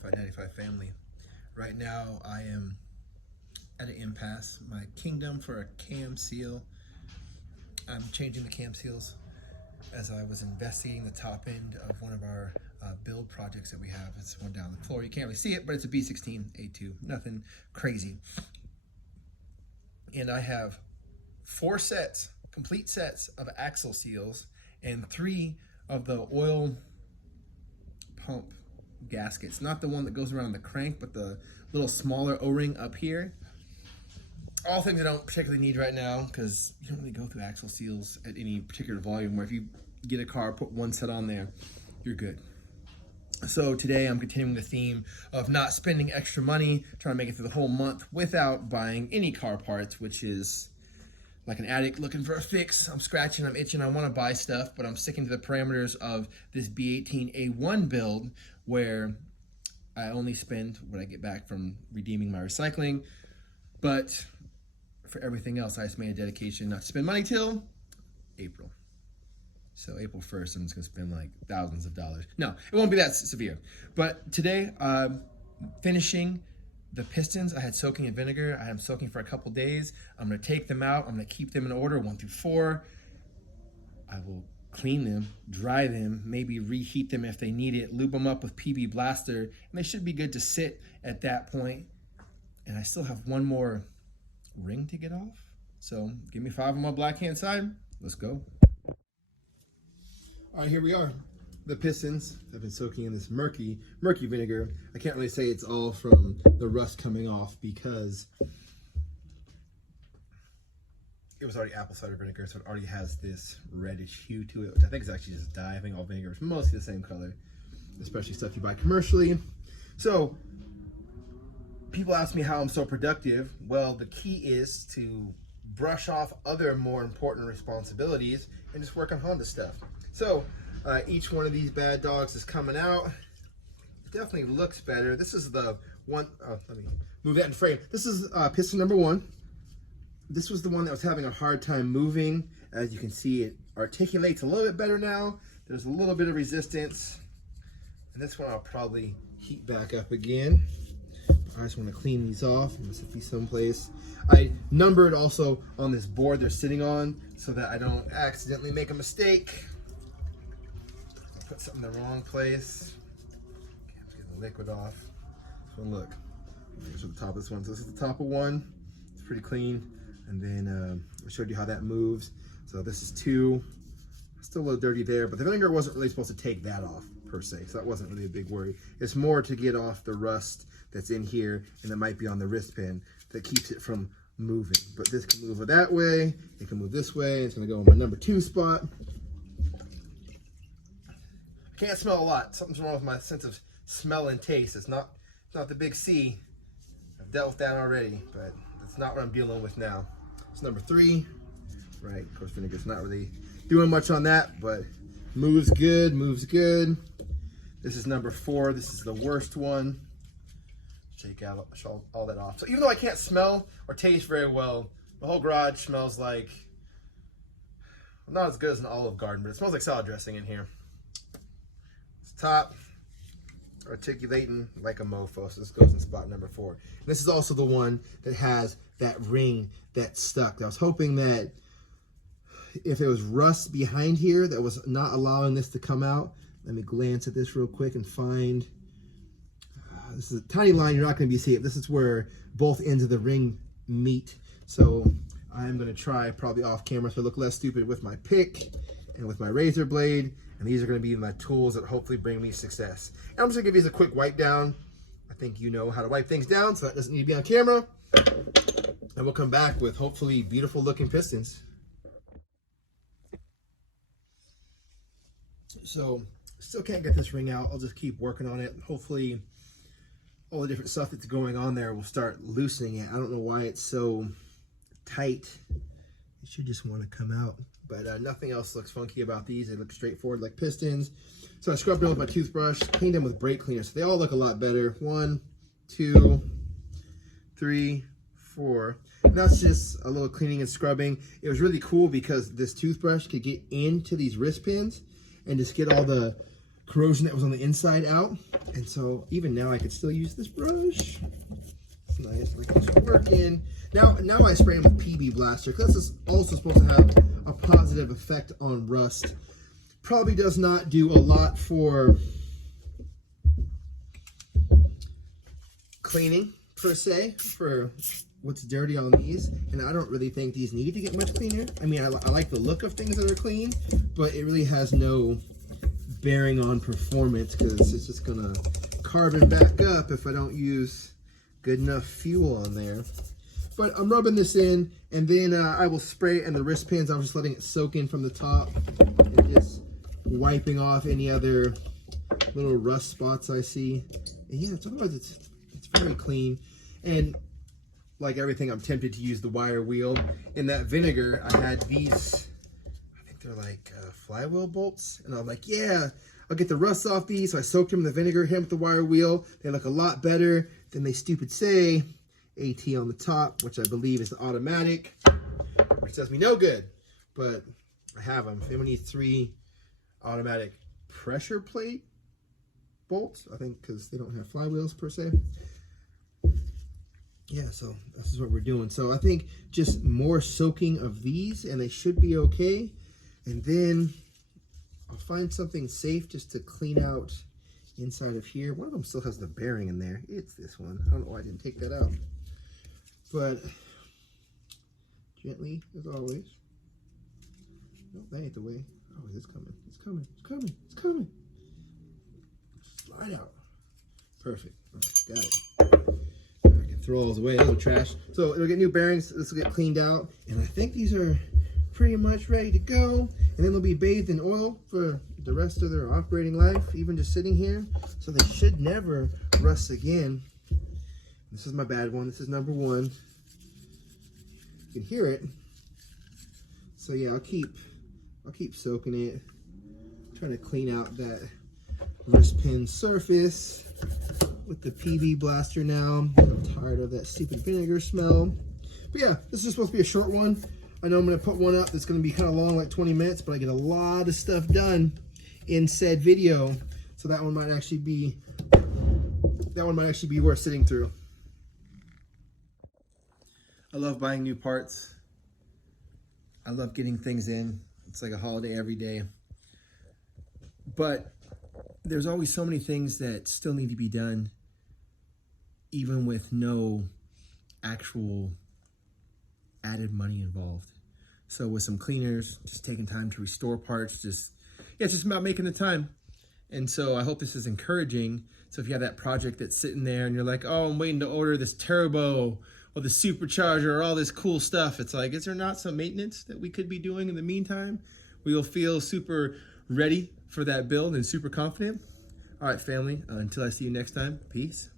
Certified 95 family. Right now I am at an impasse. My kingdom for a cam seal. I'm changing the cam seals as I was investigating the top end of one of our build projects that we have. It's one down the floor. You can't really see it, but it's a B18a1, nothing crazy. And I have 4 sets, complete sets of axle seals and 3 of the oil pump gaskets. Not the one that goes around the crank, but the little smaller O-ring up here. All things I don't particularly need right now because you don't really go through axle seals at any particular volume, where if you get a car, put 1 set on there, you're good. So today I'm continuing the theme of not spending extra money, trying to make it through the whole month without buying any car parts, which is like an addict looking for a fix. I'm scratching, I'm itching, I want to buy stuff, but I'm sticking to the parameters of this B18a1 build where I only spend what I get back from redeeming my recycling. But for everything else, I just made a dedication not to spend money till April. So April 1st, I'm just gonna spend like thousands of dollars. No, it won't be that severe. But today, finishing the pistons. I had soaking in vinegar. I had them soaking for a couple days. I'm gonna take them out. I'm gonna keep them in order 1 through 4. I will clean them, dry them, maybe reheat them if they need it, lube them up with PB Blaster, and they should be good to sit at that point. And I still have 1 more ring to get off. So give me 5 on my black hand side. Let's go. All right, here we are. The pistons have been soaking in this murky vinegar. I can't really say it's all from the rust coming off because it was already apple cider vinegar, so it already has this reddish hue to it, which I think is actually just dye. I think all vinegar is mostly the same color, especially stuff you buy commercially. So people ask me how I'm so productive. Well, the key is to brush off other more important responsibilities and just work on Honda stuff. So each one of these bad dogs is coming out. It definitely looks better. This is the one, let me move that in frame. This is piston number 1. This was the one that was having a hard time moving. As you can see, it articulates a little bit better now. There's a little bit of resistance. And this one I'll probably heat back up again. I just want to clean these off. I'm gonna set these someplace. I numbered also on this board they're sitting on so that I don't accidentally make a mistake. I put something in the wrong place. Okay, I'm just getting the liquid off. This one, look. Here's the top of this one. So this is the top of 1. It's pretty clean. And then I showed you how that moves. So this is 2. Still a little dirty there, but the vinegar wasn't really supposed to take that off per se. So that wasn't really a big worry. It's more to get off the rust that's in here and that might be on the wrist pin that keeps it from moving. But this can move that way, it can move this way. It's gonna go in my number 2 spot. I can't smell a lot. Something's wrong with my sense of smell and taste. It's not the big C. I've dealt with that already, but that's not what I'm dealing with now. It's number 3, right? Of course, vinegar's not really doing much on that, but moves good, moves good. This is number 4. This is the worst one. Shake out all that off. So even though I can't smell or taste very well, the whole garage smells like, well, not as good as an Olive Garden, but it smells like salad dressing in here. It's top, articulating like a mofo. So this goes in spot number 4. And this is also the one that has that ring that's stuck. I was hoping that if there was rust behind here that was not allowing this to come out. Let me glance at this real quick and find. This is a tiny line, you're not going to be seeing it. This is where both ends of the ring meet. So I'm going to try, probably off camera, so I look less stupid, with my pick and with my razor blade. And these are going to be my tools that hopefully bring me success. And I'm just going to give these a quick wipe down. I think you know how to wipe things down, so that doesn't need to be on camera. And we'll come back with hopefully beautiful looking pistons. So still can't get this ring out. I'll just keep working on it. Hopefully all the different stuff that's going on there will start loosening it. I don't know why it's so tight. It should just want to come out, but nothing else looks funky about these. They look straightforward like pistons. So I scrubbed them with my toothbrush, cleaned them with brake cleaner, so they all look a lot better. 1, 2, 3, 4. And that's just a little cleaning and scrubbing. It was really cool because this toothbrush could get into these wrist pins and just get all the corrosion that was on the inside out. And so even now I could still use this brush. It's nice, like it's working. Now I spray them with PB Blaster, because this is also supposed to have a positive effect on rust. Probably does not do a lot for cleaning per se, for what's dirty on these, and I don't really think these need to get much cleaner. I mean, I like the look of things that are clean, but it really has no bearing on performance, because it's just gonna carbon back up if I don't use good enough fuel on there. But I'm rubbing this in, and then I will spray, and the wristbands, I'm just letting it soak in from the top and just wiping off any other little rust spots I see. And yeah, otherwise it's very clean. And like everything, I'm tempted to use the wire wheel. In that vinegar, I had these, I think they're like flywheel bolts, and I'm like, yeah, I'll get the rust off these. So I soaked them in the vinegar, hit them with the wire wheel. They look a lot better than they stupid say. AT on the top, which I believe is automatic, which does me no good, but I have them. If anyone needs 3 automatic pressure plate bolts, I think, because they don't have flywheels per se. Yeah, so this is what we're doing. So I think just more soaking of these, and they should be okay. And then I'll find something safe just to clean out inside of here. One of them still has the bearing in there. It's this one. I don't know why I didn't take that out. But gently, as always. No, that ain't the way. Oh, it's coming. It's coming. It's coming. It's coming. Slide out. Perfect. All right, got it. I can throw those away. Those are trash. So it'll get new bearings. This will get cleaned out. And I think these are pretty much ready to go. And then they'll be bathed in oil for the rest of their operating life, even just sitting here. So they should never rust again. This is my bad one. This is number 1. You can hear it. So yeah, I'll keep soaking it. Trying to clean out that wrist pin surface with the PB Blaster now. I'm tired of that stupid vinegar smell. But yeah, this is supposed to be a short one. I know I'm going to put one up that's going to be kind of long, like 20 minutes, but I get a lot of stuff done in said video. So that one might actually be worth sitting through. I love buying new parts. I love getting things in. It's like a holiday every day. But there's always so many things that still need to be done, even with no actual added money involved. So with some cleaners, just taking time to restore parts, it's just about making the time. And so I hope this is encouraging. So if you have that project that's sitting there and you're like, oh, I'm waiting to order this turbo or the supercharger or all this cool stuff, it's like, is there not some maintenance that we could be doing in the meantime? We will feel super ready for that build and super confident. All right, family, until I see you next time, peace.